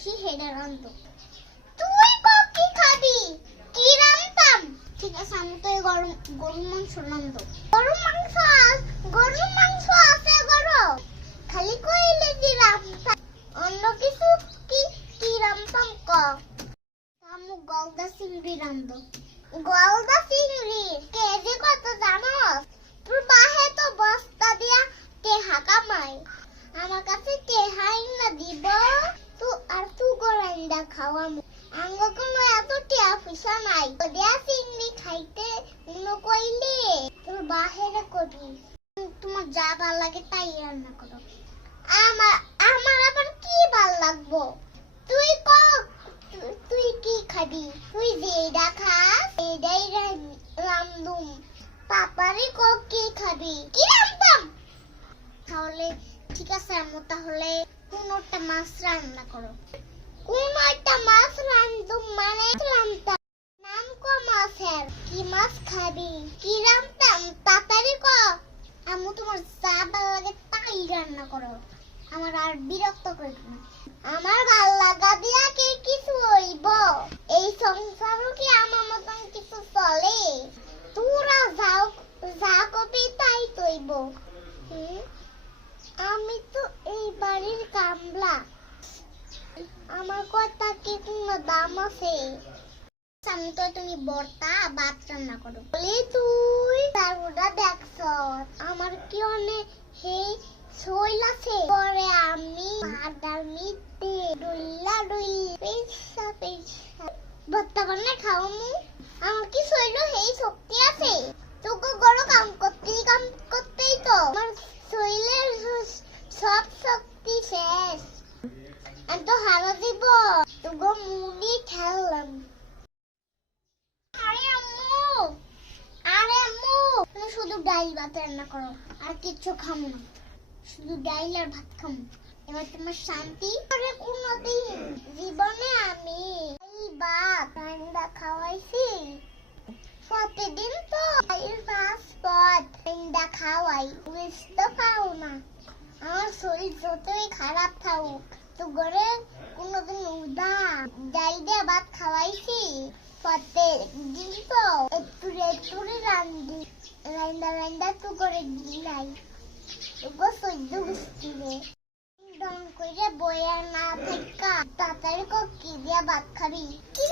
খুশি হেডে রান্ধব। তুই কি খাবি? কি রান্তাম? ঠিক আছে, আমি তো গরুর মাংস রান্ধব। গরুর মাংস আছে গরু, খালি কইলে যে রান্তাম, অন্য কিছু কি রান্তাম ক। আমি গলদা চিংড়ি রান্ধব। গলদা চিংড়ি কেজি কত জানোস? তোর বাহে তো বস্তা দিয়া টেহা কামাই, আমার কাছে টেহাই না দিব তো, আর তুই গরাইন্দা খাওয়াম। আঙ্গ কোনো এত টেহা পয়সা নাই, দিয়া চিংড়ি খাইতে কইলে তোর বাহেরে করি। তোমার যা ভাল লাগে তাই রান্না করো। আমার আবার কি ভাল লাগবো? তুই কি খাবি? তুই যেটা খাস এটাই রান্ধুম। পাপারে কি খাবি? কি রান্তাম? তাহলে ঠিক আছে আম্মু, তাহলে কোন একটা মাছ রান্না করো। কোন একটা মাছ রান্ধুম মানে রান্তাম। নাম ক মাছের? কি মাছ খাবি? কি রান্তাম তাড়াতাড়ি ক। আম্মু তোমার যা ভালো লাগে তাই রান্না করো, আমার আর বিরক্ত করবে না। আমার ভালো লাগা দিয়া কে কিছু হইব? এই সংসারও কি আমার মতন কিছু চলে? তোরা যা কবি তাই তৈব। আমি তো এই বাড়ির কামলা, আমার কথা কি কোনো দাম আছে? আমি তো তুমি বর্তা ভাত রান্না করো বলে তুই তারপরটা দেখছ আমার কি অনেক হেই শৈল আছে। পরে আমি ভাত ডাল মিটে ডুইলা পেশা ভর্তা বান্না খাওয়ামু। আমার কি শৈল হেই শক্তি আছে? তোকে বড় কাম করতেই তো আমার শৈলের সব শক্তি শেষ। আমি তো হারা দিব, তোকে মুড়ি খেলাম। আরে আম্মু তুমি শুধু ডাল ভাত রান্না করো, আর কিচ্ছু খামো না, শুধু ডাল আর ভাত খামো। এবার তোমার শান্তি। আরে কোনদিন জীবনে আমি এই ভাত রান্না খাওয়াইছি? প্রতিদিন তো এই ফাস্ট ফুড রান্না খাওয়াই, বুঝতে পাও না? আমার শরীর যতই খারাপ থাকুক, তো ঘরে কোনদিন উদা ডাল দিয়ে ভাত খাওয়াইছি? প্রত্যেকদিন তো একটু রান্না তো করে দিলাই। তোকে সহ্য বুঝছি রে। ডন কইরে বইয়া না থাকা তাড়াতাড়ি কি দিয়ে ভাত খাবি? কি